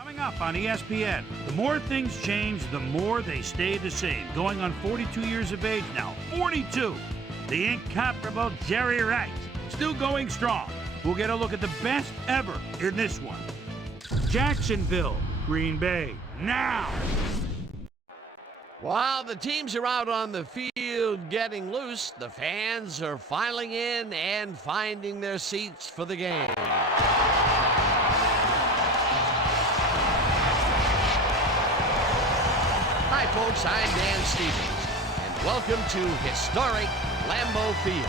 Coming up on ESPN, the more things change, the more they stay the same. Going on 42 years of age now, 42. The incomparable Jerry Rice, still going strong. We'll get a look at the best ever in this one. Jacksonville, Green Bay, now. While the teams are out on the field getting loose, the fans are filing in and finding their seats for the game. Hi folks, I'm Dan Stevens, and welcome to historic Lambeau Field.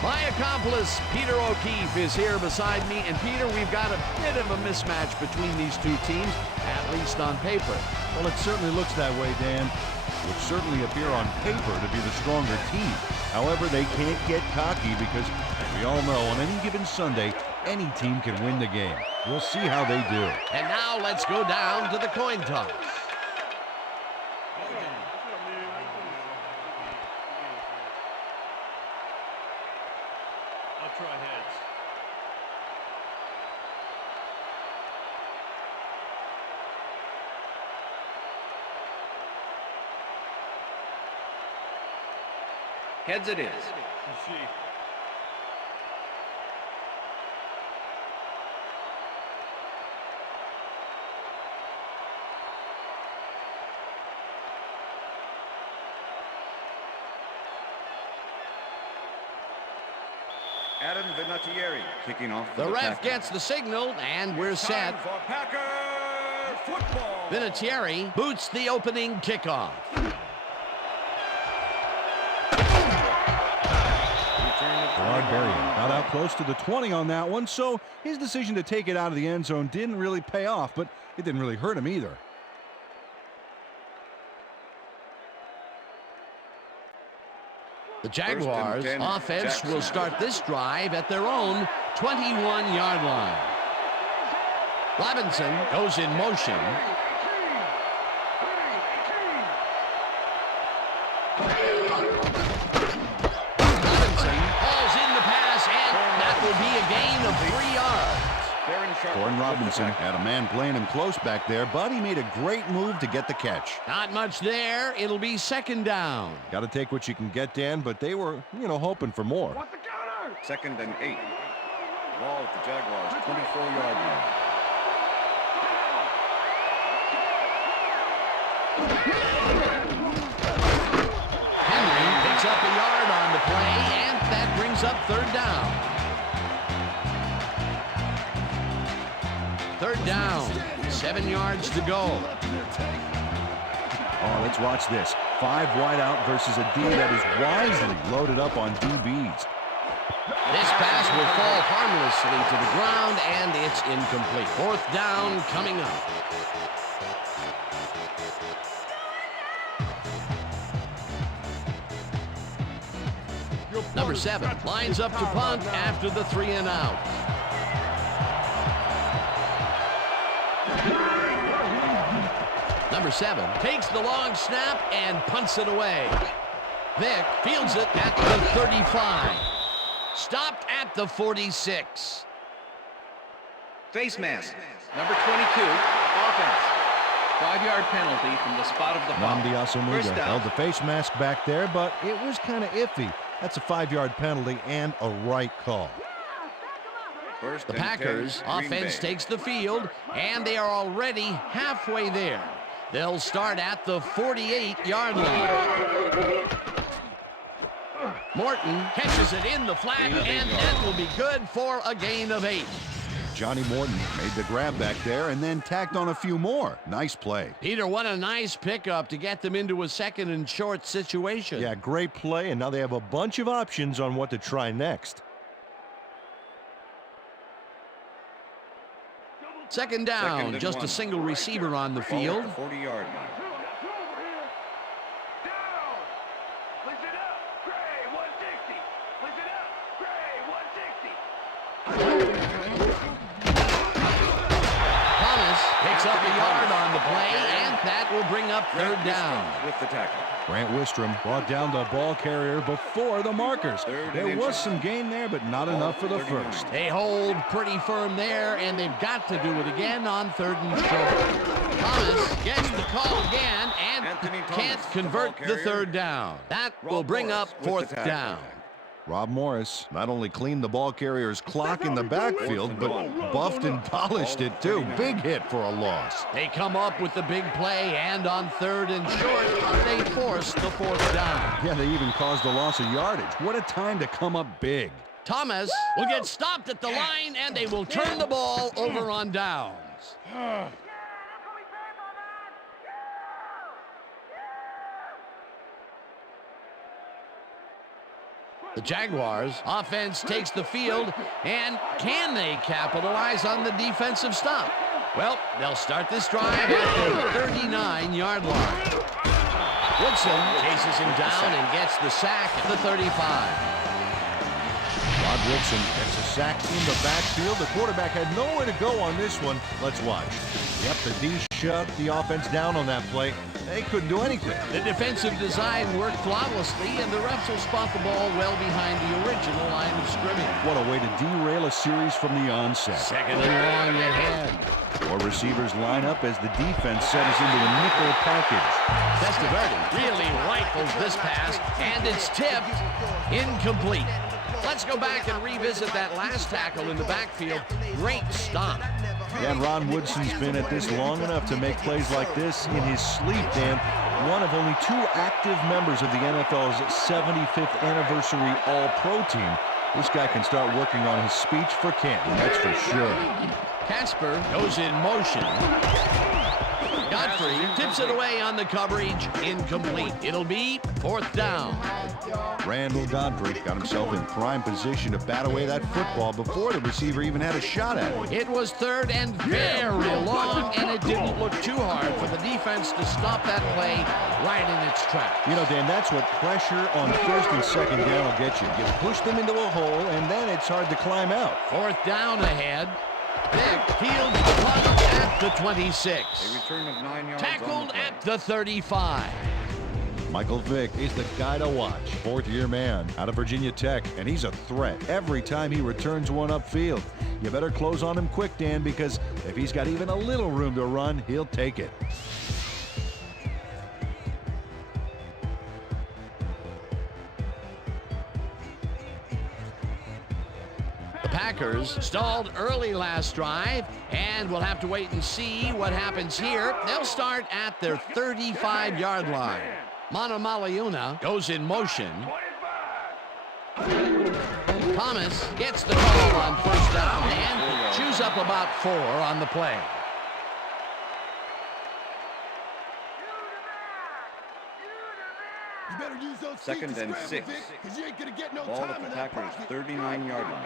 My accomplice, Peter O'Keefe, is here beside me, and Peter, we've got a bit of a mismatch between these two teams, at least on paper. Well, it certainly looks that way, Dan. Would certainly appear on paper to be the stronger team. However, they can't get cocky because, as we all know, on any given Sunday, any team can win the game. We'll see how they do. And now let's go down to the coin toss. I'll try heads. Heads it is. Let's see. Adam Vinatieri kicking off. The ref gets the signal, and we're set. For Packer football. Vinatieri boots the opening kickoff. Gerard Berrien got out close to the 20 on that one, so his decision to take it out of the end zone didn't really pay off, but it didn't really hurt him either. The Jaguars offense will start this drive at their own 21-yard line. Robinson goes in motion. Robinson hauls in the pass, and that will be a gain of 3 yards. Warren Robinson had a man playing him close back there, but he made a great move to get the catch. Not much there. It'll be second down. Got to take what you can get, Dan, but they were, hoping for more. 2nd and 8. Ball at the Jaguars 24-yard line. Henry picks up a yard on the play, and that brings up 3rd down. 3rd down, 7 yards to go. Oh, let's watch this. 5 wide out versus a D that is wisely loaded up on DBs. This pass will fall harmlessly to the ground, and it's incomplete. 4th down coming up. Number 7 lines up to punt after the 3 and out. Number 7 takes the long snap and punts it away. Vick fields it at the 35. Stopped at the 46. Face mask. Number 22. Offense. 5-yard penalty from the spot of the ball. Nnamdi Asomugha held the face mask back there, but it was kind of iffy. That's a 5-yard penalty and a right call. The Packers offense takes the field, and they are already halfway there. They'll start at the 48-yard line. Morton catches it in the flat, and that will be good for a gain of 8. Johnny Morton made the grab back there and then tacked on a few more. Nice play. Peter, what a nice pickup to get them into a 2nd and short situation. Yeah, great play, and now they have a bunch of options on what to try next. 2nd down, just a single receiver on the field. 40-yard line. picks up a yard on the play, and that will bring up third down. With the tackle. Grant Wistrom brought down the ball carrier before the markers. There was some gain there, but not enough for the first. They hold pretty firm there, and they've got to do it again on third and short. Thomas gets the call again and can't convert the third down. That will bring up fourth down. Rob Morris not only cleaned the ball carrier's clock in the backfield, but buffed and polished it too. Big hit for a loss. They come up with the big play, and on third and short, they force the fourth down. Yeah, they even caused a loss of yardage. What a time to come up big. Thomas will get stopped at the line, and they will turn the ball over on downs. The Jaguars offense takes the field, and can they capitalize on the defensive stop? Well, they'll start this drive at the 39-yard line. Woodson chases him down and gets the sack at the 35. Rod Woodson gets a sack in the backfield. The quarterback had nowhere to go on this one. Let's watch. Yep, the D shut the offense down on that play. They couldn't do anything. The defensive design worked flawlessly, and the refs will spot the ball well behind the original line of scrimmage. What a way to derail a series from the onset. Second and long ahead. Four receivers line up as the defense settles into a nickel package. Testaverde really rifles this pass, and it's tipped incomplete. Let's go back and revisit that last tackle in the backfield. Great stop. And Ron Woodson's been at this long enough to make plays like this in his sleep, Dan. One of only two active members of the NFL's 75th anniversary All-Pro team. This guy can start working on his speech for Canton, that's for sure. Casper goes in motion. Godfrey tips it away on the coverage. Incomplete. It'll be fourth down. Randall Godfrey got himself in prime position to bat away that football before the receiver even had a shot at it. It was third and very long, and it didn't look too hard for the defense to stop that play right in its tracks. You know, Dan, that's what pressure on first and second down will get you. You push them into a hole, and then it's hard to climb out. Fourth down ahead. Vick fields the punt at the 26. A return of 9 yards. Tackled at the 35. Michael Vick is the guy to watch. Fourth-year man out of Virginia Tech, and he's a threat every time he returns one upfield. You better close on him quick, Dan, because if he's got even a little room to run, he'll take it. The Packers stalled early last drive, and we'll have to wait and see what happens here. They'll start at their 35-yard line. Manamaliuna goes in motion. Thomas gets the call on first down and chews up about 4 on the play. You better use those Second and 6. because you ain't gonna get no Ball time at the in that Packers' pocket. 39-yard line.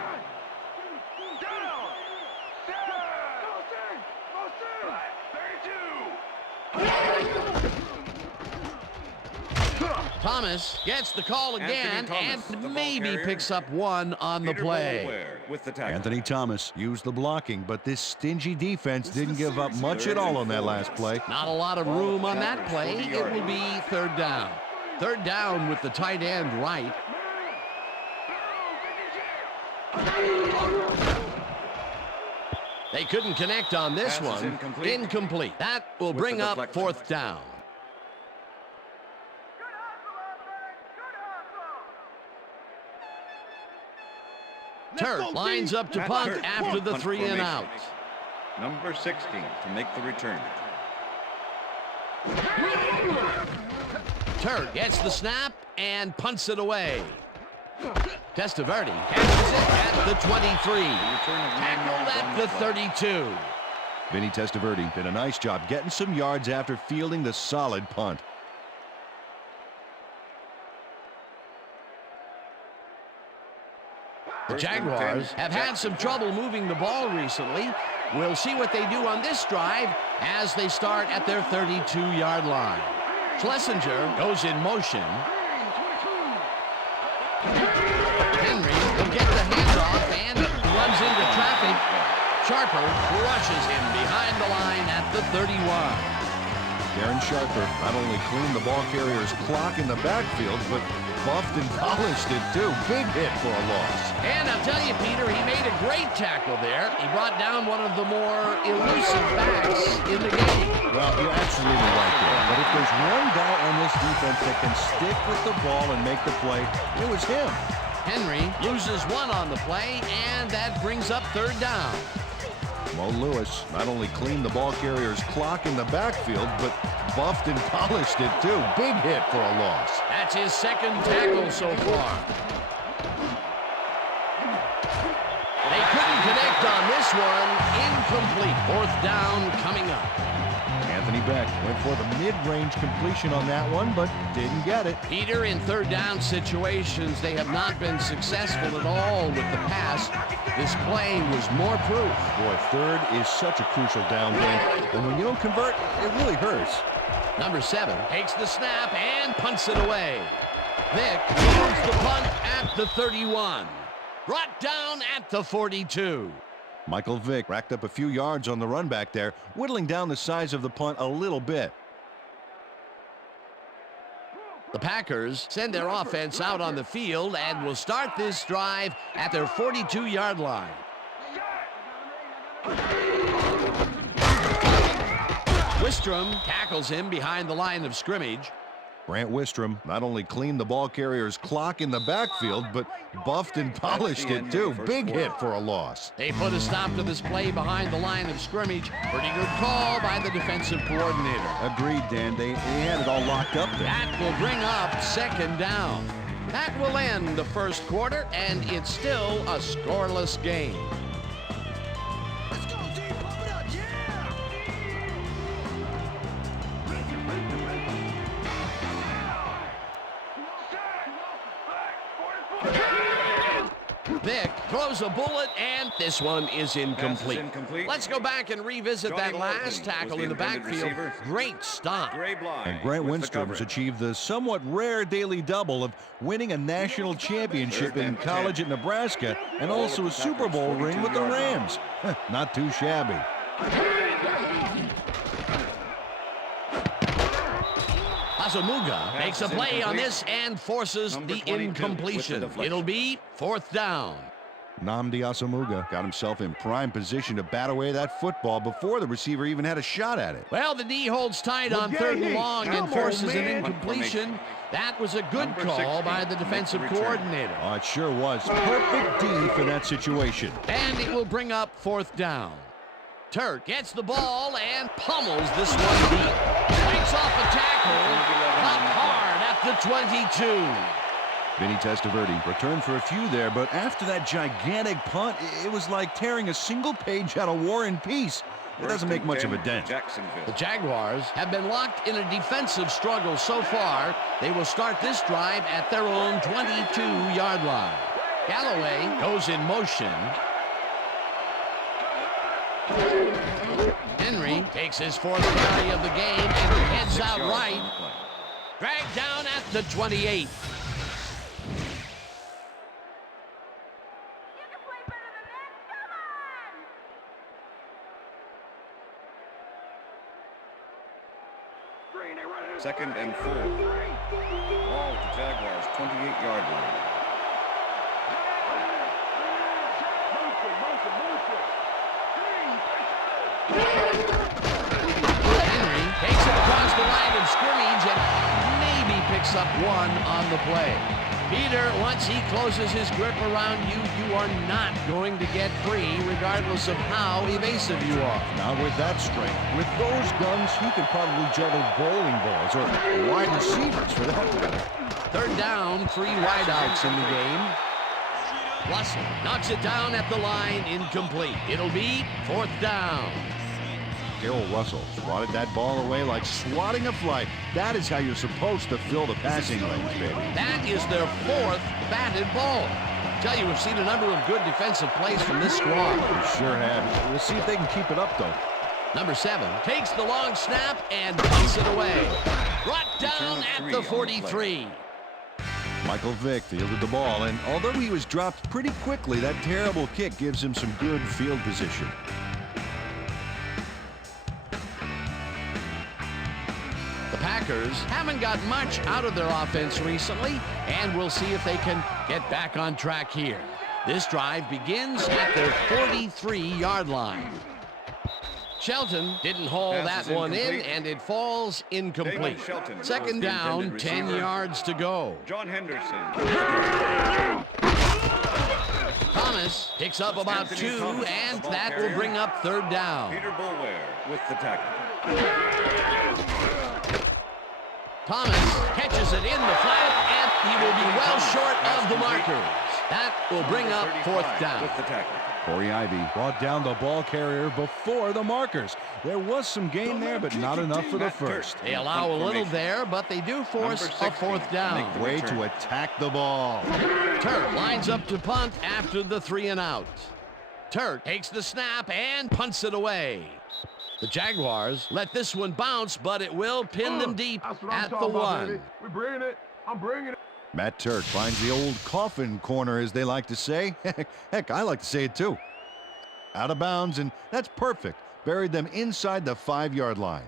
Thomas gets the call again Thomas, the and ball maybe carrier. picks up 1 on the play. With the tackle. Anthony Thomas used the blocking, but this stingy defense didn't give up much at all on that last play. Not a lot of room on that play. It will be third down. Third down with the tight end right. They couldn't connect on this Pass is one. incomplete. That will With bring the up deflection. fourth down. Turk lines up to Matt punt Turk. after the Punt 3 and formation. out. Number 16 to make the return. Turk gets the snap and punts it away. Testaverde catches it at the 23. Tackled at the 32. Vinny Testaverde did a nice job getting some yards after fielding the solid punt. The Jaguars have had some trouble moving the ball recently. We'll see what they do on this drive as they start at their 32-yard line. Schlesinger goes in motion. Henry will get the handoff and runs into traffic. Sharper crushes him behind the line at the 31. Darren Sharper not only cleaned the ball carrier's clock in the backfield, but buffed and polished it too. Big hit for a loss. And I'll tell you, Peter, he made a great tackle there. He brought down one of the more elusive backs in the game. Well, you're absolutely right there. But if there's one guy on this defense that can stick with the ball and make the play, it was him. Henry loses one on the play, and that brings up third down. Mo Lewis not only cleaned the ball carrier's clock in the backfield, but buffed and polished it too. Big hit for a loss. That's his second tackle so far. They couldn't connect on this one. Incomplete. Fourth down coming up. Anthony Beck went for the mid-range completion on that one, but didn't get it. Peter, in third down situations, they have not been successful at all with the pass. This play was more proof. Boy, third is such a crucial down game, and when you don't convert, it really hurts. Number 7 takes the snap and punts it away. Vick moves the punt at the 31. Brought down at the 42. Michael Vick racked up a few yards on the run back there, whittling down the size of the punt a little bit. The Packers send their offense out on the field and will start this drive at their 42-yard line. Wistrom tackles him behind the line of scrimmage. Brant Wistrom not only cleaned the ball carrier's clock in the backfield, but buffed and polished it too. Big hit for a loss. They put a stop to this play behind the line of scrimmage. Pretty good call by the defensive coordinator. Agreed, Dan. They had it all locked up there. That will bring up second down. That will end the first quarter, and it's still a scoreless game. Vick throws a bullet, and this one is incomplete. Let's go back and revisit that last tackle in the backfield. Great stop. And Grant Wistrom has achieved the somewhat rare daily double of winning a national championship in college at Nebraska and also a Super Bowl ring with the Rams. Not too shabby. Asamuga makes a play on this and forces the incompletion. It'll be fourth down. Nnamdi Asamuga got himself in prime position to bat away that football before the receiver even had a shot at it. Well, the D holds tight on third and long and forces an incompletion. That was a good call by the defensive coordinator. Oh, it sure was. Perfect D for that situation. And it will bring up fourth down. Turk gets the ball and pummels this one deep. Breaks off a tackle. Up hard at the 22. Vinny Testaverde returned for a few there, but after that gigantic punt, it was like tearing a single page out of War and Peace. It doesn't make much of a dent. The Jaguars have been locked in a defensive struggle so far. They will start this drive at their own 22-yard line. Galloway goes in motion. Henry takes his fourth carry of the game and heads out right. Dragged down at the 28. Second and 4. Ball at the Jaguars' 28-yard line. Henry takes it across the line of scrimmage and maybe picks up one on the play. Peter, once he closes his grip around you, you are not going to get free regardless of how evasive you are. Not with that strength. With those guns, he could probably juggle bowling balls or wide receivers for that matter. Third down, 3 wideouts in the game. Russell knocks it down at the line, incomplete. It'll be fourth down. Darrell Russell swatted that ball away like swatting a fly. That is how you're supposed to fill the passing lanes, baby. That is their fourth batted ball. Tell you, we've seen a number of good defensive plays from this squad. We sure have. We'll see if they can keep it up, though. Number 7 takes the long snap and punts it away. Brought down at the 43. Michael Vick fielded the ball, and although he was dropped pretty quickly, that terrible kick gives him some good field position. The Packers haven't got much out of their offense recently, and we'll see if they can get back on track here. This drive begins at their 43-yard line. Shelton didn't haul that one in, and it falls incomplete. Second down, 10 yards to go. John Henderson. Thomas picks up about 2, and that will bring up third down. Peter Bulware with the tackle. Thomas catches it in the flat, and he will be well short of the markers. That will bring up fourth down. With the tackle. Corey Ivy brought down the ball carrier before the markers. There was some gain there, but not enough for the first. They allow a little there, but they do force a fourth down. Way to attack the ball. Turk lines up to punt after the 3 and out. Turk takes the snap and punts it away. The Jaguars let this one bounce, but it will pin them deep at the 1. We're bringing it. I'm bringing it. Matt Turk finds the old coffin corner, as they like to say. Heck, I like to say it too. Out of bounds, and that's perfect. Buried them inside the 5-yard line.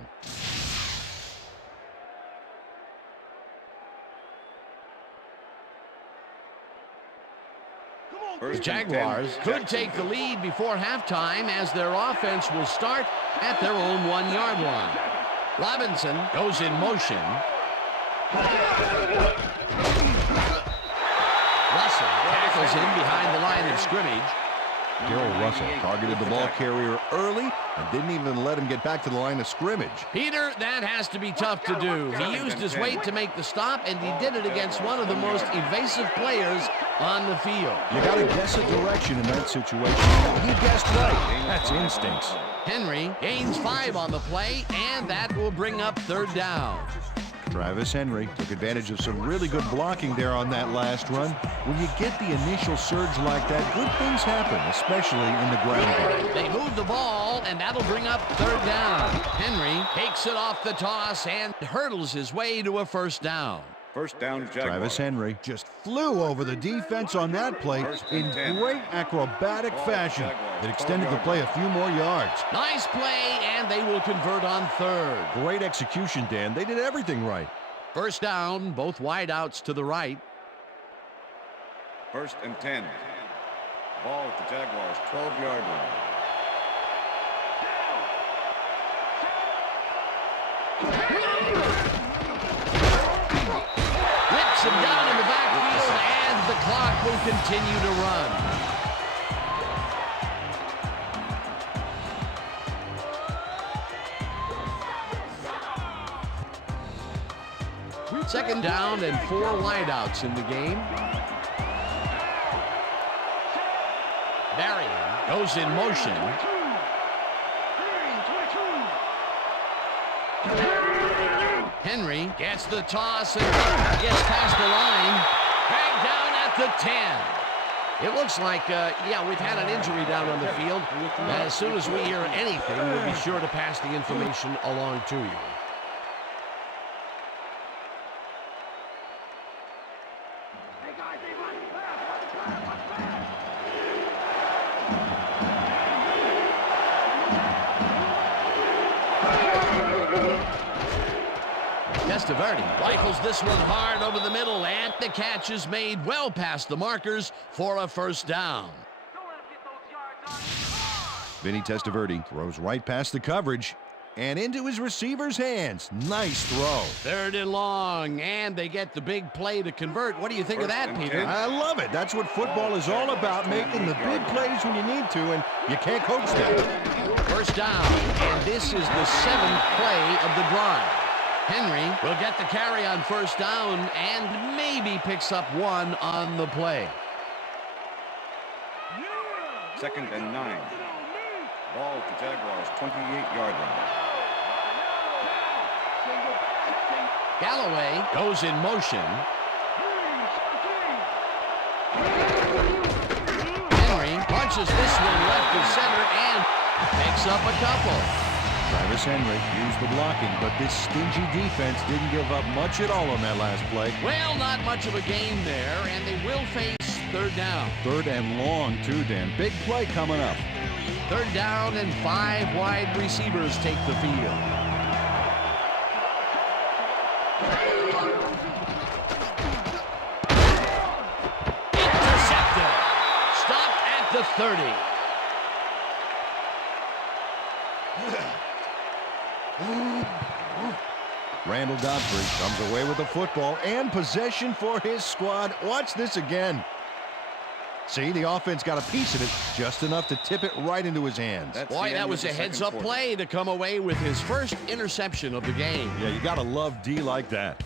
The Jaguars could take the lead before halftime, as their offense will start at their own 1-yard line. Robinson goes in motion. Russell tackles him behind the line of scrimmage. Darrell Russell targeted the ball carrier early and didn't even let him get back to the line of scrimmage. Peter, that has to be tough to do. He used his weight to make the stop, and he did it against one of the most evasive players on the field. You got to guess a direction in that situation. He guessed right. That's instincts. Henry gains 5 on the play, and that will bring up third down. Travis Henry took advantage of some really good blocking there on that last run. When you get the initial surge like that, good things happen, especially in the ground game. They move the ball, and that'll bring up third down. Henry takes it off the toss and hurdles his way to a first down. First down, Jaguars. Travis Henry just flew over the defense on that play in great acrobatic fashion. It extended the play a few more yards. Nice play, and they will convert on third. Great execution, Dan. They did everything right. First down, both wideouts to the right. First and 10. Ball at the Jaguars' 12-yard line. Whips him down in the backfield, and the clock will continue to run. Second down and 4 wideouts in the game. Marion goes in motion. Henry gets the toss and gets past the line. Dragged down at the 10. It looks like, we've had an injury down on the field. As soon as we hear anything, we'll be sure to pass the information along to you. Testaverde rifles this one hard over the middle, and the catch is made well past the markers for a first down. Vinny Testaverde throws right past the coverage and into his receiver's hands. Nice throw. Third and long, and they get the big play to convert. What do you think of that, Peter? I love it. That's what football is all about, making the big plays when you need to, and you can't coach that. First down, and this is the 7th play of the drive. Henry will get the carry on first down and maybe picks up 1 on the play. Second and 9. Ball at the Jaguars' 28-yard line. Galloway goes in motion. Henry punches this one left to center and picks up a couple. Travis Henry used the blocking, but this stingy defense didn't give up much at all on that last play. Well, not much of a gain there, and they will face third down. Third and long, too, Dan. Big play coming up. Third down and 5 wide receivers take the field. Intercepted. Stopped at the 30. Randall Godfrey comes away with the football and possession for his squad. Watch this again. See, the offense got a piece of it, just enough to tip it right into his hands. Boy, that was a heads-up play to come away with his first interception of the game. Yeah, you got to love D like that.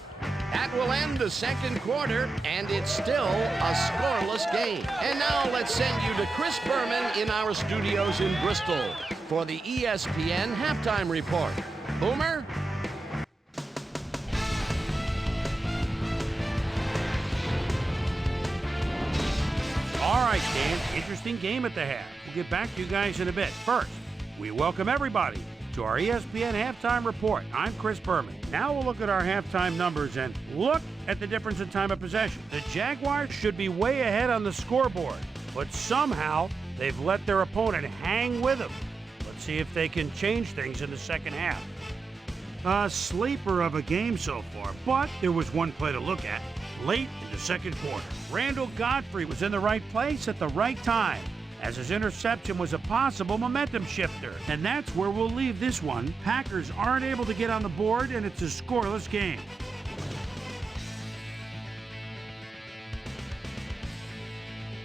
That will end the second quarter, and it's still a scoreless game. And now let's send you to Chris Berman in our studios in Bristol for the ESPN Halftime Report. Boomer? All right, Dan, interesting game at the half. We'll get back to you guys in a bit. First, we welcome everybody to our ESPN Halftime Report. I'm Chris Berman. Now we'll look at our halftime numbers and look at the difference in time of possession. The Jaguars should be way ahead on the scoreboard, but somehow they've let their opponent hang with them. Let's see if they can change things in the second half. A sleeper of a game so far, but there was one play to look at late in the second quarter. Randall Godfrey was in the right place at the right time, as his interception was a possible momentum shifter. And that's where we'll leave this one. Packers aren't able to get on the board, and it's a scoreless game.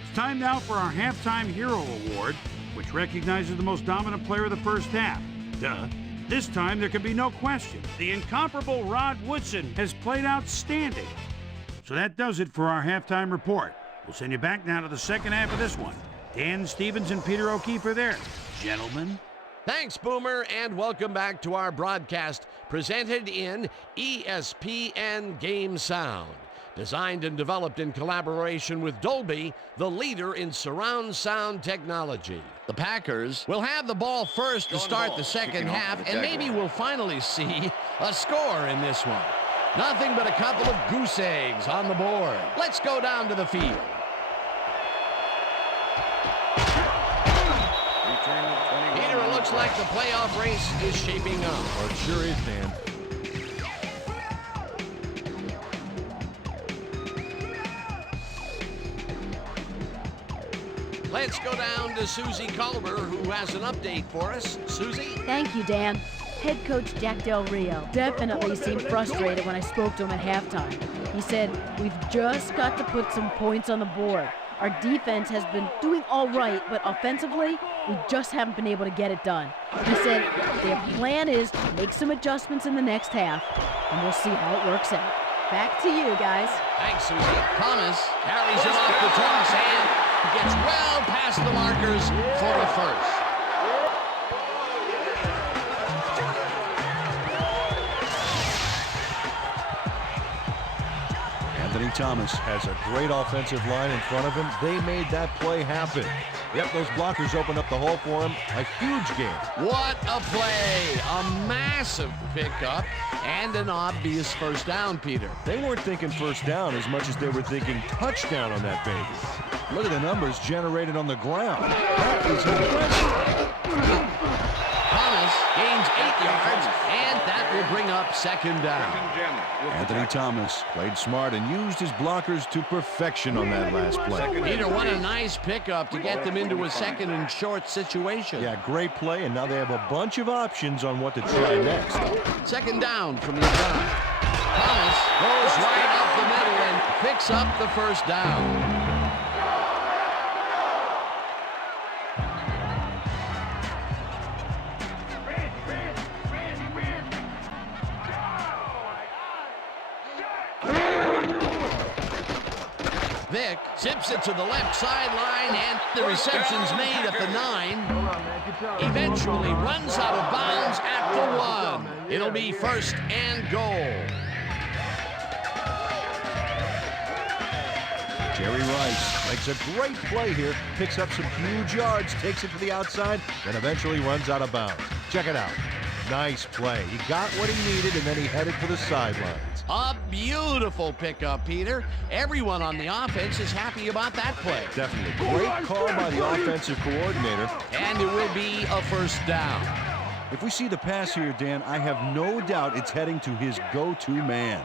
It's time now for our Halftime Hero Award, which recognizes the most dominant player of the first half. Duh. This time, there can be no question. The incomparable Rod Woodson has played outstanding. So that does it for our halftime report. We'll send you back now to the second half of this one. Dan Stevens and Peter O'Keefe are there. Gentlemen. Thanks, Boomer, and welcome back to our broadcast presented in ESPN Game Sound. Designed and developed in collaboration with Dolby, the leader in surround sound technology. The Packers will have the ball first to start the second half, and maybe we'll finally see a score in this one. Nothing but a couple of goose eggs on the board. Let's go down to the field. Peter, it looks like the playoff race is shaping up. Well, it sure is, Dan. Let's go down to Susie Culver, who has an update for us. Susie? Thank you, Dan. Head coach Jack Del Rio definitely seemed frustrated when I spoke to him at halftime. He said, "We've just got to put some points on the board. Our defense has been doing all right, but offensively, we just haven't been able to get it done." He said their plan is to make some adjustments in the next half, and we'll see how it works out. Back to you, guys. Thanks, Susie. Thomas carries it off the toss and gets well past the markers for a first. Anthony Thomas has a great offensive line in front of him. They made that play happen. Yep, those blockers opened up the hole for him. A huge game. What a play! A massive pickup and an obvious first down, Peter. They weren't thinking first down as much as they were thinking touchdown on that baby. Look at the numbers generated on the ground. That is impressive. Thomas gains 8 yards, and that will bring up second down. Anthony Thomas played smart and used his blockers to perfection on that last play. Peter, what a nice pickup to get them into a second and short situation. Yeah, great play, and now they have a bunch of options on what to try next. Second down from the gun. Thomas goes right up the middle and picks up the first down. Vick zips it to the left sideline, and the reception's made at the 9. Eventually runs out of bounds at the 1. It'll be first and goal. Jerry Rice makes a great play here, picks up some huge yards, takes it to the outside, then eventually runs out of bounds. Check it out. Nice play. He got what he needed, and then he headed for the sidelines. A beautiful pickup, Peter. Everyone on the offense is happy about that play. Definitely. Great call by the offensive coordinator. And it will be a first down. If we see the pass here, Dan, I have no doubt it's heading to his go-to man.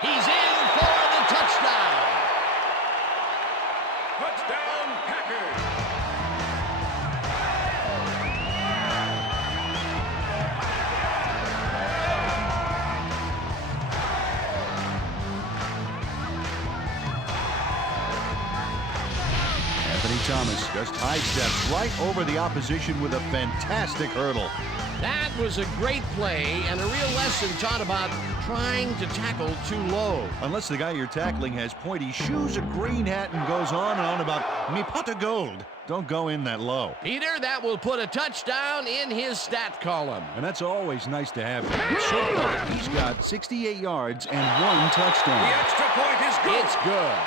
He's in for the touchdown. Touchdown, Packers! Anthony Thomas just high steps right over the opposition with a fantastic hurdle. That was a great play and a real lesson taught about trying to tackle too low. Unless the guy you're tackling has pointy shoes, a green hat, and goes on and on about me pot of gold. Don't go in that low. Peter, that will put a touchdown in his stat column. And that's always nice to have. So far, he's got 68 yards and 1 touchdown. The extra point is good. It's good.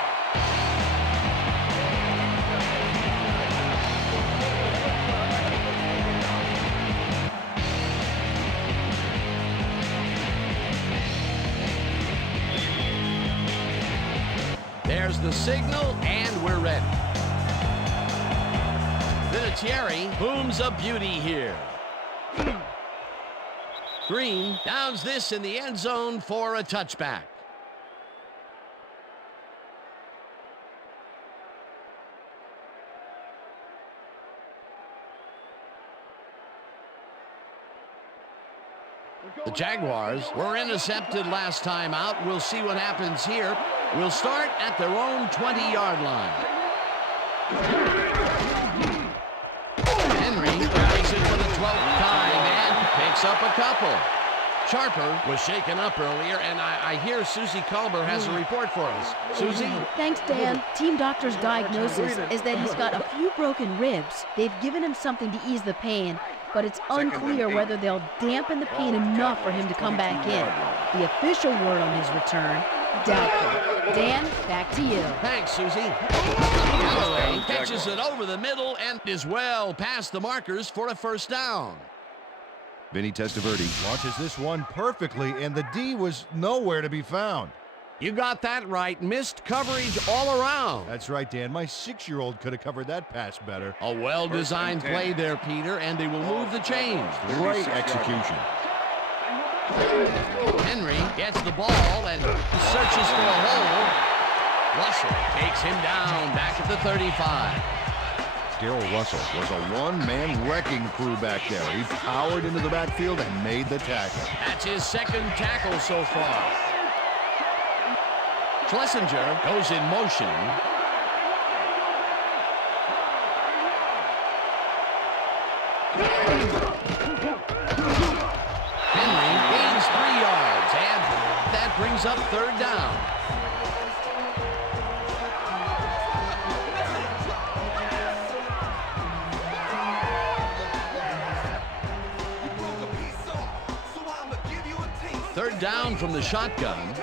There's the signal, and we're ready. Vinatieri booms a beauty here. Green downs this in the end zone for a touchback. The Jaguars were intercepted last time out. We'll see what happens here. We'll start at their own 20-yard line. Henry carries it for the 12th time and picks up a couple. Sharper was shaken up earlier, and I hear Susie Culber has a report for us. Susie? Thanks, Dan. Team doctor's diagnosis is that he's got a few broken ribs. They've given him something to ease the pain, but it's unclear whether they'll dampen the pain enough for him to come back in. The official word on his return, doubtful. Dan, back to you. Thanks, Susie. Galloway catches it over the middle and is well past the markers for a first down. Vinny Testaverde launches this one perfectly, and the D was nowhere to be found. You got that right. Missed coverage all around. That's right, Dan. My 6-year-old could have covered that pass better. A well-designed play there, Peter, and they will move the chains. Great execution. Henry gets the ball and searches for a hole. Russell takes him down back at the 35. Darrell Russell was a one-man wrecking crew back there. He powered into the backfield and made the tackle. That's his second tackle so far. Schlesinger goes in motion. Henry gains 3 yards, and that brings up third down. Third down from the shotgun.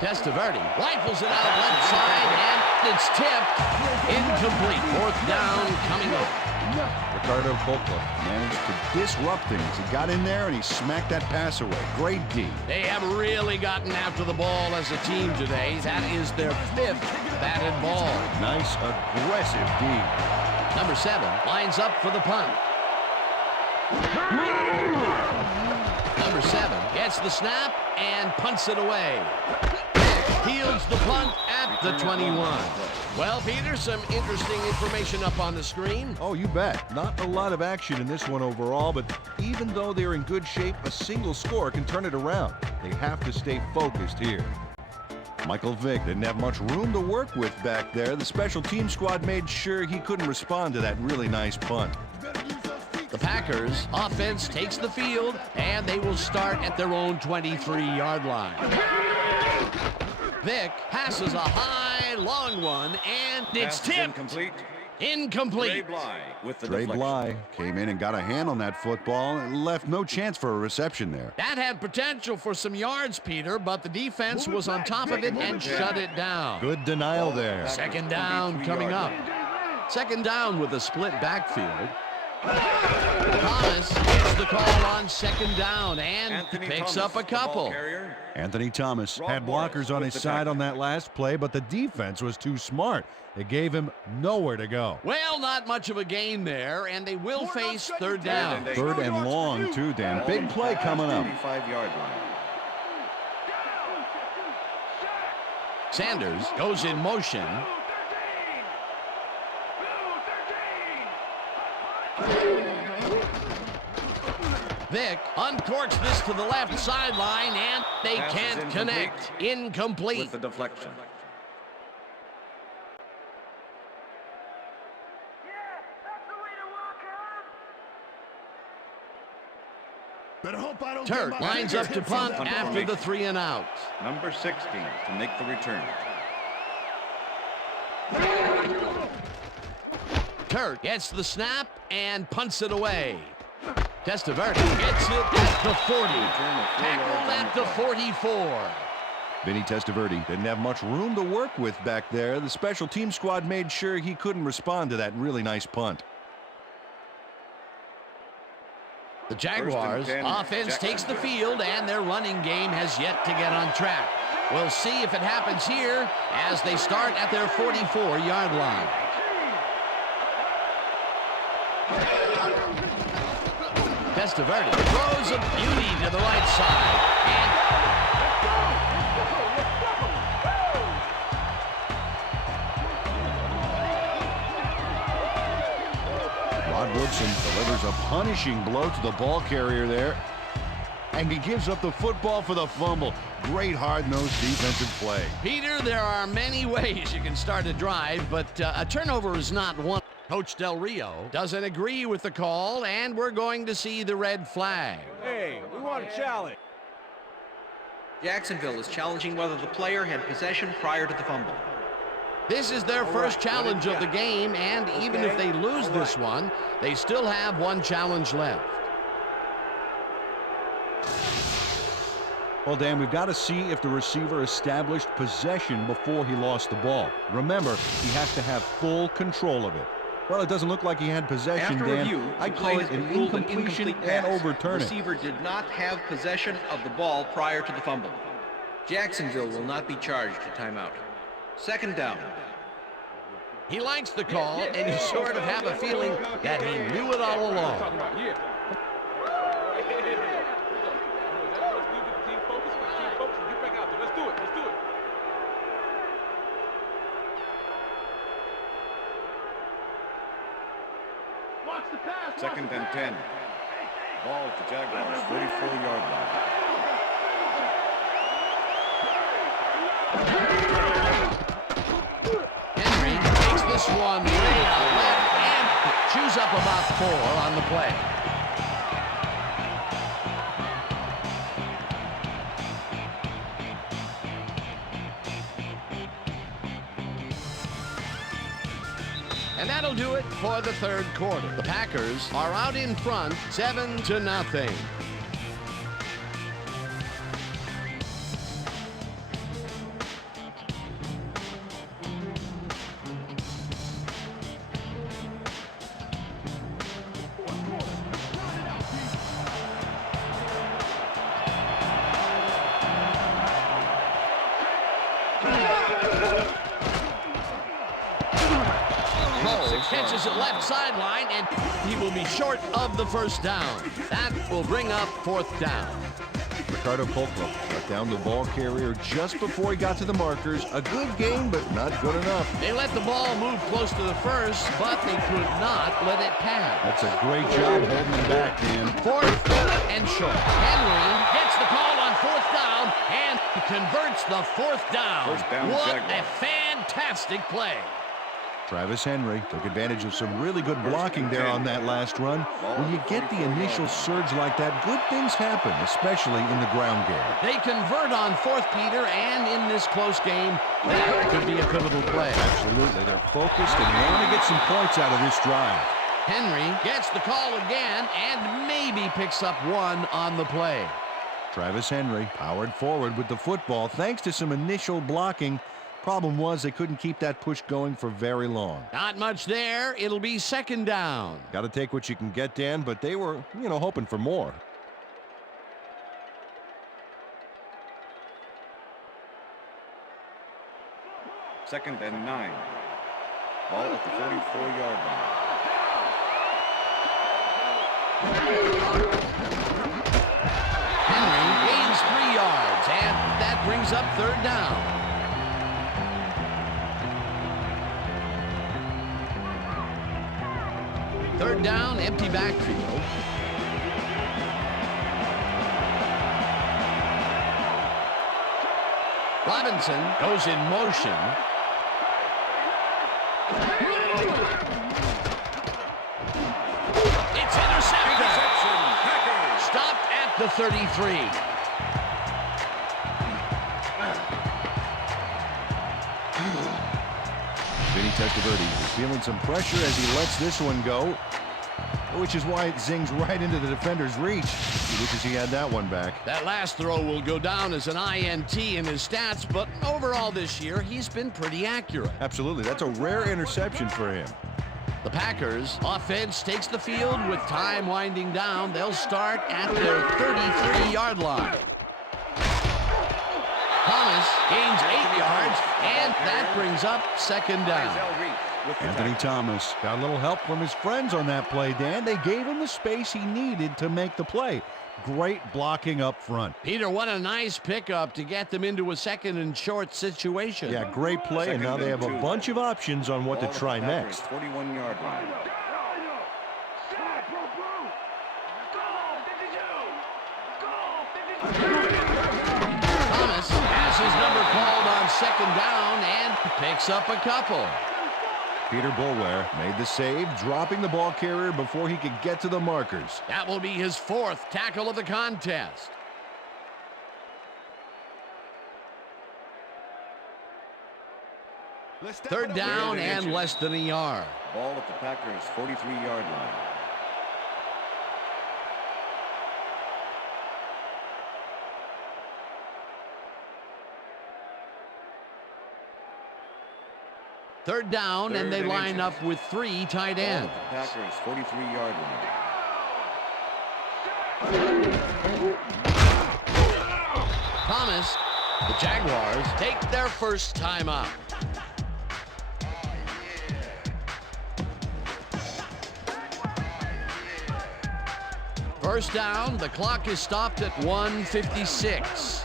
Testaverde rifles it out left side, and it's tipped. Incomplete. Fourth down coming up. Ricardo Colclough managed to disrupt things. He got in there and he smacked that pass away. Great D. They have really gotten after the ball as a team today. That is their 5th batted ball. Nice, aggressive D. Number 7 lines up for the punt. Number 7 gets the snap and punts it away. Fields the punt at the 21. Well, Peter, some interesting information up on the screen. Oh, you bet. Not a lot of action in this one overall, but even though they're in good shape, a single score can turn it around. They have to stay focused here. Michael Vick didn't have much room to work with back there. The special team squad made sure he couldn't respond to that really nice punt. The Packers offense takes the field, and they will start at their own 23-yard line. Vick passes a high, long one, and it's tipped. Incomplete. Incomplete. Trey Bly with the Trey deflection. Bly came in and got a hand on that football and left no chance for a reception there. That had potential for some yards, Peter, but the defense was on top of it and shut it down. Good denial there. Second down coming up. Second down with a split backfield. Thomas gets the call on second down and Anthony picks Thomas, up a the ball couple. carrier. Anthony Thomas Rob had Morris blockers on with his the side tackle. on that last play, but the defense was too smart. It gave him nowhere to go. Well, not much of a gain there, and they will face third down. Third and long, too, Dan. Big play coming up. 35-yard line. Sanders goes in motion. Vick uncorks this to the left sideline, and they Pass is can't connect. With Incomplete. the deflection. Turk lines up to punt after the 3 and out. Number 16 to make the return. Turk gets the snap and punts it away. Testaverde gets it at the 40. Tackled at the 44. Vinny Testaverde didn't have much room to work with back there. The special team squad made sure he couldn't respond to that really nice punt. The Jaguars offense takes the field, and their running game has yet to get on track. We'll see if it happens here as they start at their 44-yard line. Testaverde throws a beauty to the right side. Rod Woodson delivers a punishing blow to the ball carrier there. And he gives up the football for the fumble. Great hard-nosed defensive play. Peter, there are many ways you can start a drive, but a turnover is not one. Coach Del Rio doesn't agree with the call, and we're going to see the red flag. Hey, we want a challenge. Jacksonville is challenging whether the player had possession prior to the fumble. This is their first challenge of the game, and even if they lose this one, they still have one challenge left. Well, Dan, we've got to see if the receiver established possession before he lost the ball. Remember, he has to have full control of it. Well, it doesn't look like he had possession, After Dan. review, I the call play it has been an ruled an incompletion incomplete and pass. overturn The it. receiver did not have possession of the ball prior to the fumble. Jacksonville will not be charged a timeout. Second down. He likes the call, and you sort of have a feeling that he knew it all along. Second and 10. Ball to Jaguars, 44-yard line. Henry takes this one way out left and chews up about 4 on the play. And that'll do it for the third quarter. The Packers are out in front, 7-0. Catches it left sideline, and he will be short of the first down. That will bring up fourth down. Ricardo Colclough got down the ball carrier just before he got to the markers. A good game, but not good enough. They let the ball move close to the first, but they could not let it pass. That's a great job holding him back, Dan. Fourth and short. Henry gets the call on fourth down and converts the fourth down. First down, What Jaguars. a fantastic play. Travis Henry took advantage of some really good blocking there on that last run. When you get the initial surge like that, good things happen, especially in the ground game. They convert on fourth, Peter, and in this close game, that could be a pivotal play. Absolutely. They're focused and want to get some points out of this drive. Henry gets the call again and maybe picks up one on the play. Travis Henry powered forward with the football thanks to some initial blocking. Problem was they couldn't keep that push going for very long. Not much there. It'll be second down. Got to take what you can get, Dan, but they were, hoping for more. Second and 9. Ball at the 44-yard line. Henry gains 3 yards, and that brings up third down. Third down, empty backfield. Robinson goes in motion. It's intercepted. Stopped at the 33. Vinny Testaverde is feeling some pressure as he lets this one go, which is why it zings right into the defender's reach. He wishes he had that one back. That last throw will go down as an INT in his stats, but overall this year, he's been pretty accurate. Absolutely. That's a rare interception for him. The Packers offense takes the field with time winding down. They'll start at their 33-yard line. Thomas gains 8 yards, and that brings up second down. Anthony Thomas got a little help from his friends on that play, Dan. They gave him the space he needed to make the play. Great blocking up front. Peter, what a nice pickup to get them into a second and short situation. Yeah, great play, and now they have a bunch of options on what to try next. 41-yard line. Thomas has his number called on second down and picks up a couple. Peter Boulware made the save, dropping the ball carrier before he could get to the markers. That will be his 4th tackle of the contest. Third down and less than a yard. Ball at the Packers' 43-yard line. Third down, and they line up with 3 tight ends. Packers 43-yard line. Thomas, the Jaguars take their first timeout. First down, the clock is stopped at 1:56.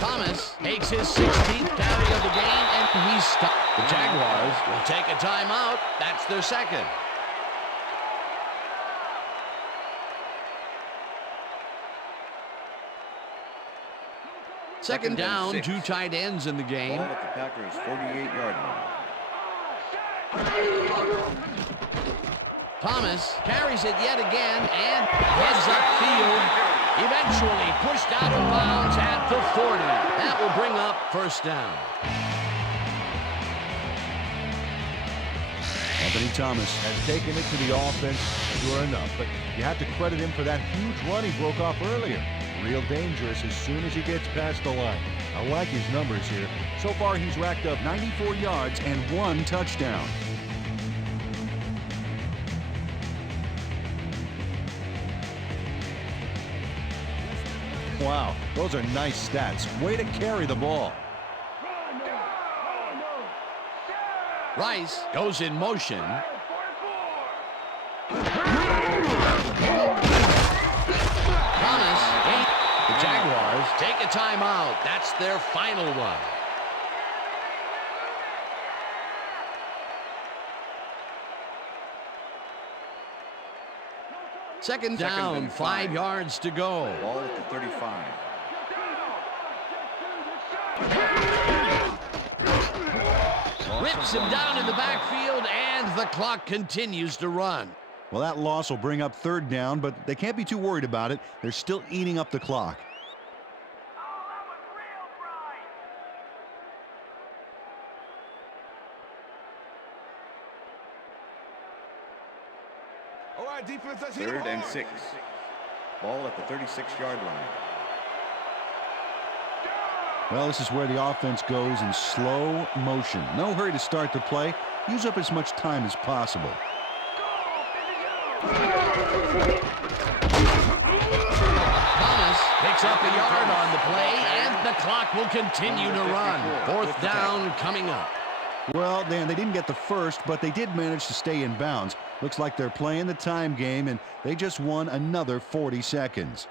Thomas takes his 16th carry of the game, and he's stopped. The Jaguars will take a timeout. That's their second. Second down, 2 tight ends in the game. Ball at the Packers' 48-yard line. Thomas carries it yet again and heads upfield. Eventually pushed out of bounds at the 40. That will bring up first down. Anthony Thomas has taken it to the offense, sure enough, but you have to credit him for that huge run he broke off earlier. Real dangerous as soon as he gets past the line. I like his numbers here. So far, he's racked up 94 yards and 1 touchdown. Wow, those are nice stats. Way to carry the ball. Rice goes in motion. Thomas, the Jaguars take a timeout. That's their final one. Second down, and 5 yards to go. Ball at the 35. Rips him down in the backfield, and the clock continues to run. Well, that loss will bring up third down, but they can't be too worried about it. They're still eating up the clock. All right, defense, let's hit 3rd and hard. 6. Ball at the 36-yard line. Well, this is where the offense goes in slow motion. No hurry to start the play. Use up as much time as possible. Thomas picks up a yard on the play, and the clock will continue to run. 4th down coming up. Well, Dan, they didn't get the first, but they did manage to stay in bounds. Looks like they're playing the time game, and they just won another 40 seconds.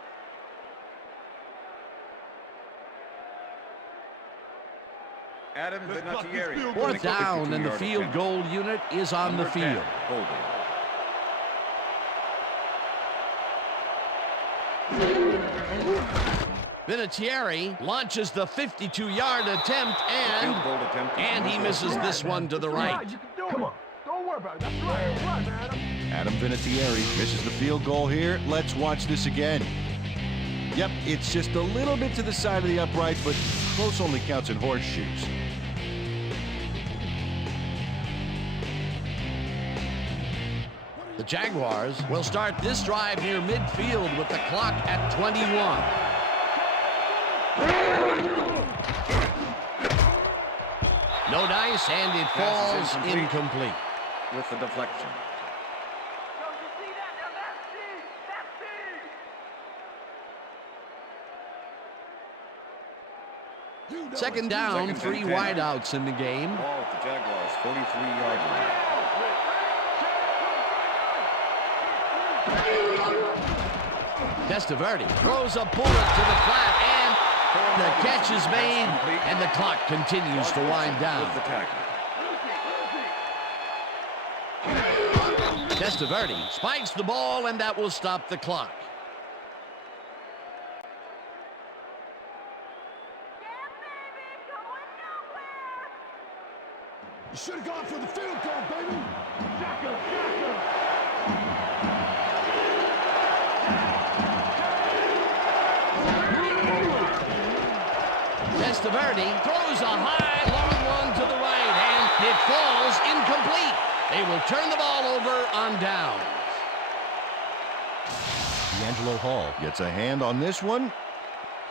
Adam Vinatieri. 4th down, and the field goal unit is on the field. Holding. Vinatieri launches the 52-yard attempt, Field goal attempt. and he misses this one to the right. Come on. Don't worry about it. That's right. Run, Adam. Adam Vinatieri misses the field goal here. Let's watch this again. Yep, it's just a little bit to the side of the upright, but close only counts in horseshoes. The Jaguars will start this drive near midfield with the clock at 21. No dice, and it Pass falls is incomplete. With the deflection. Second down, 3 wideouts in the game. Ball at the Jaguars' 43-yard line. Testaverde throws a bullet to the flat, and the catch is made, and the clock continues to wind down. With the tackle. Testaverde spikes the ball, and that will stop the clock. You should have gone for the field goal, baby. Testaverde throws a high, long one to the right, and it falls incomplete. They will turn the ball over on downs. D'Angelo Hall gets a hand on this one.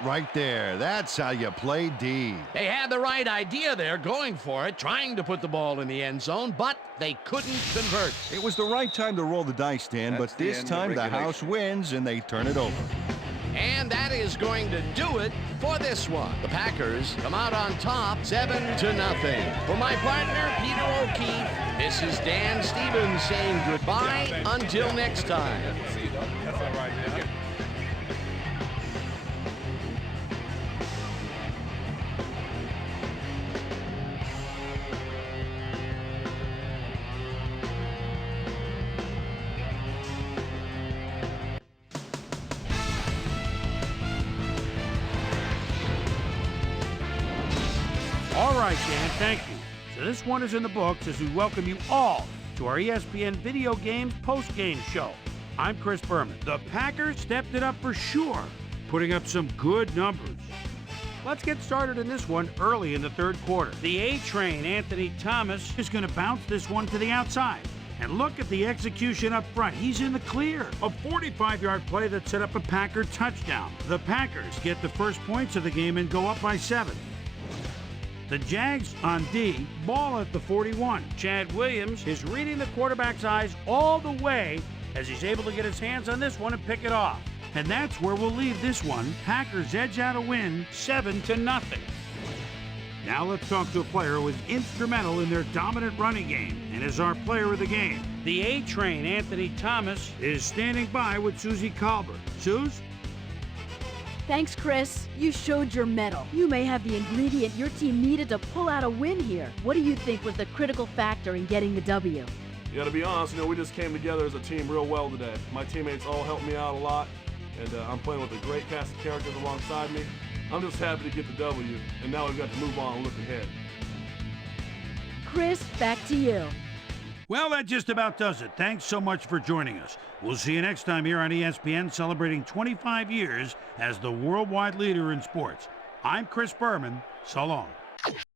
Right there. That's how you play D. They had the right idea there, going for it, trying to put the ball in the end zone, but they couldn't convert. It was the right time to roll the dice, Dan, That's but the this end of time the regulation. house wins and they turn it over. And that is going to do it for this one. The Packers come out on top, 7-0. For my partner, Peter O'Keefe, this is Dan Stevens saying goodbye until next time. That's all right, man. All right, Dan, thank you. So this one is in the books as we welcome you all to our ESPN Video Games post-game show. I'm Chris Berman. The Packers stepped it up for sure, putting up some good numbers. Let's get started in this one early in the third quarter. The A-Train, Anthony Thomas, is going to bounce this one to the outside. And look at the execution up front. He's in the clear. A 45-yard play that set up a Packer touchdown. The Packers get the first points of the game and go up by 7. The Jags on D, ball at the 41. Chad Williams is reading the quarterback's eyes all the way as he's able to get his hands on this one and pick it off. And that's where we'll leave this one. Packers edge out a win, 7-0. Now let's talk to a player who was instrumental in their dominant running game and is our player of the game. The A-Train, Anthony Thomas, is standing by with Susie Colbert. Suze? Thanks, Chris. You showed your mettle. You may have the ingredient your team needed to pull out a win here. What do you think was the critical factor in getting the W? Yeah, to be honest, we just came together as a team real well today. My teammates all helped me out a lot, and I'm playing with a great cast of characters alongside me. I'm just happy to get the W, and now we've got to move on and look ahead. Chris, back to you. Well, that just about does it. Thanks so much for joining us. We'll see you next time here on ESPN, celebrating 25 years as the worldwide leader in sports. I'm Chris Berman. So long.